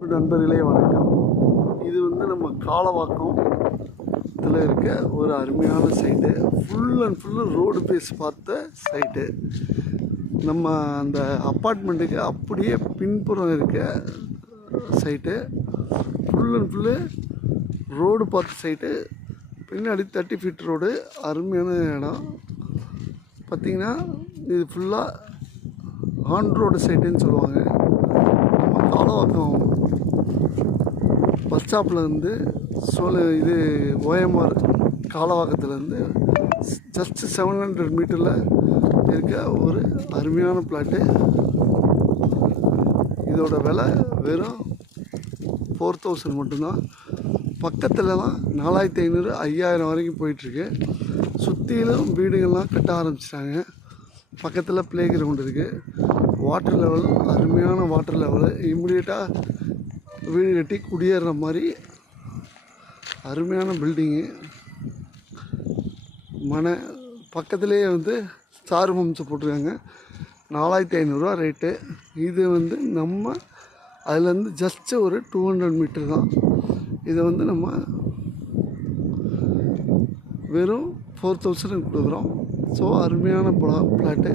நண்பர்களே வணக்கம். இது நம்ம காலவாக்கத்தில் இருக்க ஒரு அருமையான site. Full and full road face பார்த்த சைட்டு. நம்ம அந்த அப்பார்ட்மெண்ட்டுக்கு அப்படியே பின்புறம் இருக்க site. Full and full road பார்த்த சைட்டு. பின்னாடி 30 ஃபீட் ரோடு. அருமையான இடம். பார்த்திங்கன்னா இது ஃபுல்லாக ஆன் ரோடு சைட்டுன்னு சொல்லுவாங்க. நம்ம காலவாக்கம் பஸ் ஸ்டாப்லேருந்து இது ஓஎம்ஆர் காலவாக்கத்துலேருந்து ஜஸ்ட் 700 மீட்டரில் இருக்க ஒரு அருமையான பிளாட்டு. இதோட விலை வெறும் 4000 மட்டும்தான். பக்கத்துலலாம் 4500 5000 வரைக்கும் போயிட்டுருக்கு. சுற்றிலும் வீடுகள்லாம் கட்ட ஆரம்பிச்சிட்டாங்க. பக்கத்தில் ப்ளே கிரவுண்ட் இருக்குது. வாட்டர் லெவல் அருமையான வாட்டர் லெவலு. இம்மிடியேட்டாக வீடு கட்டி குடியேறுற மாதிரி அருமையான பில்டிங்கு. பக்கத்துலேயே ஸ்டார் ஹோம்ஸ் போட்டிருக்காங்க. 4500 ரேட்டு. இது நம்ம அதுலேருந்து ஜஸ்ட்டு ஒரு 200 மீட்டர் தான். இதை நம்ம வெறும் 4000 கொடுக்குறோம். ஸோ அருமையான பிளாட்டு.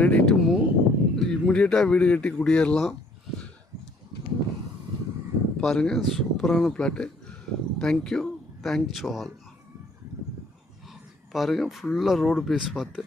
Ready to move. இம்மிடியேட்டாக வீடு கட்டி குடியேறலாம். பாருங்கள், சூப்பரான plot. Thank you. Thanks to all. பாருங்கள், ஃபுல்லாக ரோடு பேஸ் பார்த்து